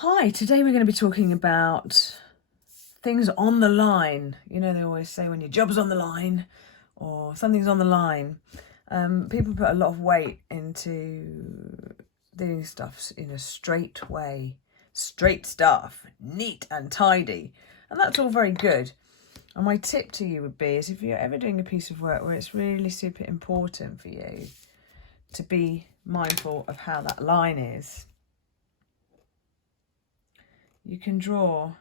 Hi, today we're going to be talking about things on the line. You know, they always say when your job's on the line or something's on the line. People put a lot of weight into doing stuff in a straight way, straight stuff, neat and tidy. And that's all very good. And my tip to you would be is if you're ever doing a piece of work where it's really super important for you to be mindful of how that line is, you can draw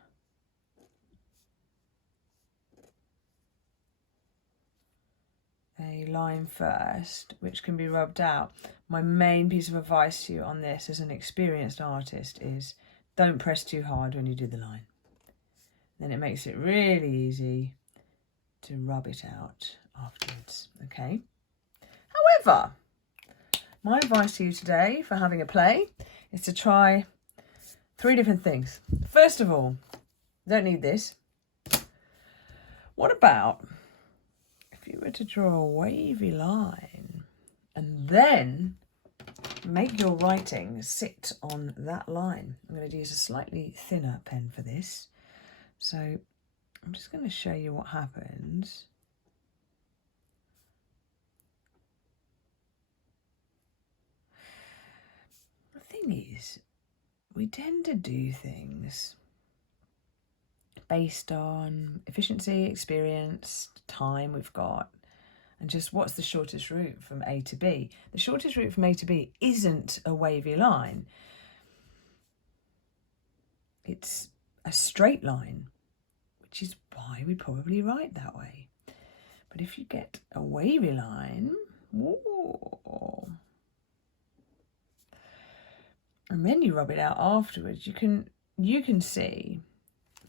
a line first, which can be rubbed out. My main piece of advice to you on this as an experienced artist is don't press too hard when you do the line. Then it makes it really easy to rub it out afterwards, okay? However, my advice to you today for having a play is to try 3 different things. First of all, don't need this. What about if you were to draw a wavy line and then make your writing sit on that line? I'm going to use a slightly thinner pen for this. So I'm just going to show you what happens. The thing is, we tend to do things based on efficiency, experience, time we've got, and just what's the shortest route from A to B. The shortest route from A to B isn't a wavy line. It's a straight line, which is why we probably write that way. But if you get a wavy line, whoa, and then you rub it out afterwards, you can see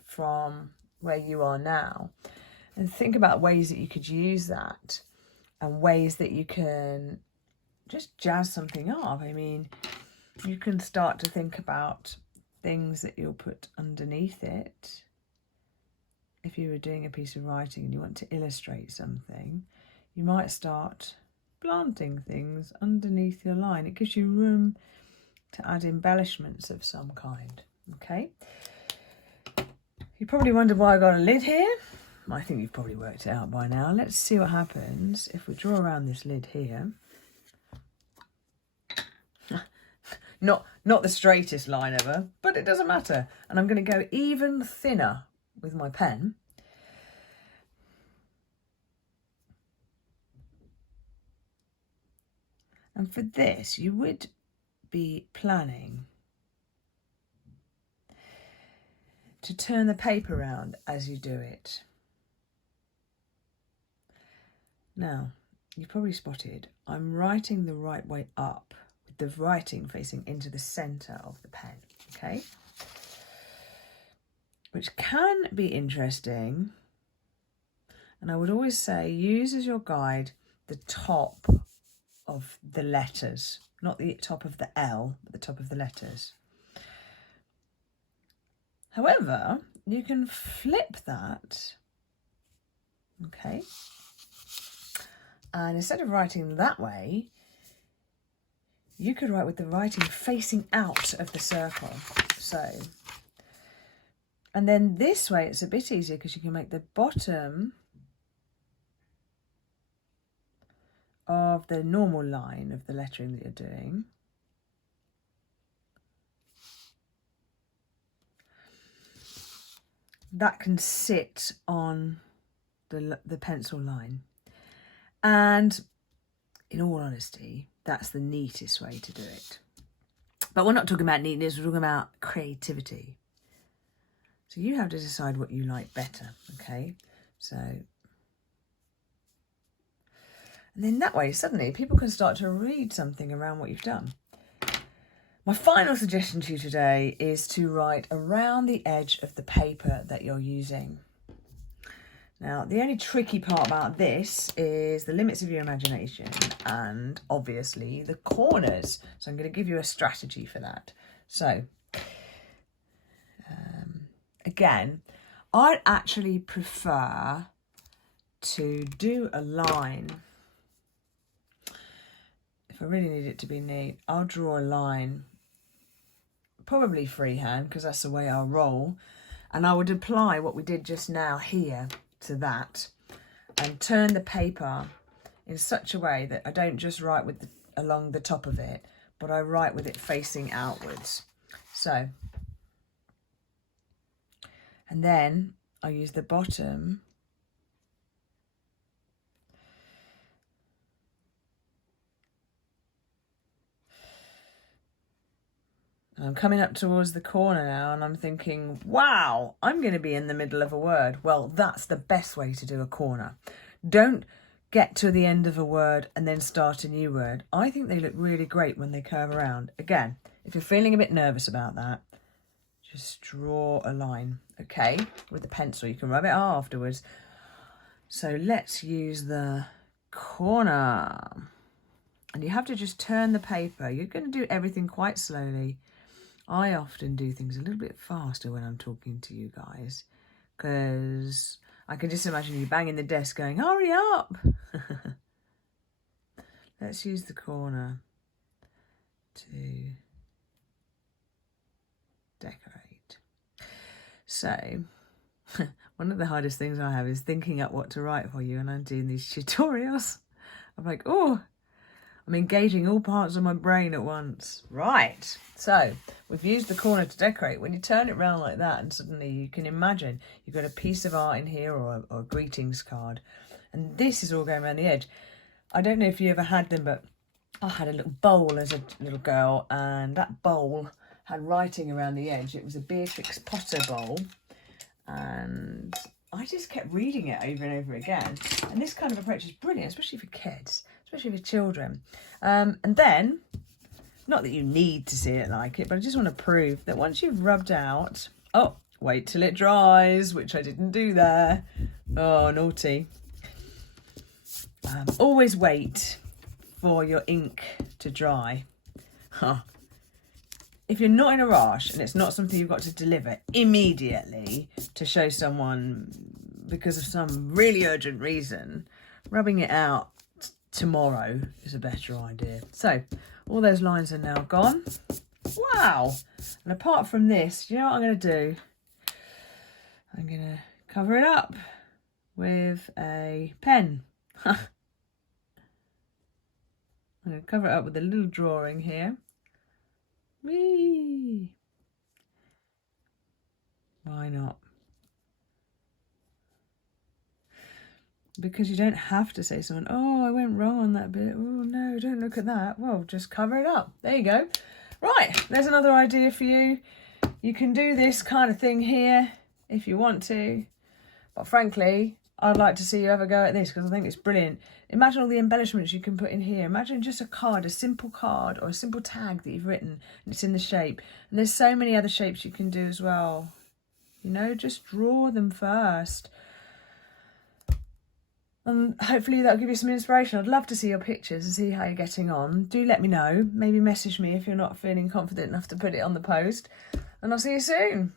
from where you are now and think about ways that you could use that and ways that you can just jazz something up. I mean, you can start to think about things that you'll put underneath it. If you were doing a piece of writing and you want to illustrate something, you might start planting things underneath your line. It gives you room to add embellishments of some kind, okay? You probably wondered why I got a lid here. I think you've probably worked it out by now. Let's see what happens if we draw around this lid here. Not the straightest line ever, but it doesn't matter. And I'm going to go even thinner with my pen. And for this, you would be planning to turn the paper around as you do it. Now, you've probably spotted I'm writing the right way up, with the writing facing into the centre of the pen, okay? Which can be interesting. And I would always say use as your guide the top of the letters, not the top of the L, but the top of the letters. However, you can flip that, okay? And instead of writing that way, you could write with the writing facing out of the circle. So, and then this way it's a bit easier because you can make the bottom of the normal line of the lettering that you're doing that can sit on the pencil line. And in all honesty, that's the neatest way to do it. But we're not talking about neatness, we're talking about creativity. So you have to decide what you like better, okay? So, and then that way, suddenly, people can start to read something around what you've done. My final suggestion to you today is to write around the edge of the paper that you're using. Now, the only tricky part about this is the limits of your imagination and obviously the corners. So I'm going to give you a strategy for that. So, again, I'd actually prefer to do a line. If I really need it to be neat, I'll draw a line probably freehand because that's the way I'll roll. And I would apply what we did just now here to that and turn the paper in such a way that I don't just write with along the top of it, but I write with it facing outwards. So, and then I use the bottom I'm coming up towards the corner now and I'm thinking, wow, I'm going to be in the middle of a word. Well, that's the best way to do a corner. Don't get to the end of a word and then start a new word. I think they look really great when they curve around. Again, if you're feeling a bit nervous about that, just draw a line, okay, with the pencil. You can rub it out afterwards. So let's use the corner. And you have to just turn the paper. You're going to do everything quite slowly. I often do things a little bit faster when I'm talking to you guys because I can just imagine you banging the desk going, hurry up. Let's use the corner to decorate. So one of the hardest things I have is thinking up what to write for you, and I'm doing these tutorials. I'm like, oh, I'm engaging all parts of my brain at once. Right, so we've used the corner to decorate. When you turn it around like that and suddenly you can imagine you've got a piece of art in here or a greetings card. And this is all going around the edge. I don't know if you ever had them, but I had a little bowl as a little girl, and that bowl had writing around the edge. It was a Beatrix Potter bowl, and I just kept reading it over and over again. And this kind of approach is brilliant, especially for kids, especially for children. And then, not that you need to see it like it, but I just want to prove that once you've rubbed out, oh, wait till it dries, which I didn't do there. Oh, naughty. Always wait for your ink to dry. Huh. If you're not in a rush and it's not something you've got to deliver immediately to show someone because of some really urgent reason, rubbing it out tomorrow is a better idea. So all those lines are now gone. Wow. And apart from this, you know what I'm going to do? I'm going to cover it up with a pen. I'm going to cover it up with a little drawing here. Whee! Why not? Because you don't have to say to someone, oh, I went wrong on that bit. Oh, no, don't look at that. Well, just cover it up. There you go. Right, there's another idea for you. You can do this kind of thing here if you want to. But frankly, I'd like to see you have a go at this because I think it's brilliant. Imagine all the embellishments you can put in here. Imagine just a card, a simple card or a simple tag that you've written and it's in the shape. And there's so many other shapes you can do as well. You know, just draw them first. And hopefully that'll give you some inspiration. I'd love to see your pictures and see how you're getting on. Do let me know. Maybe message me if you're not feeling confident enough to put it on the post. And I'll see you soon.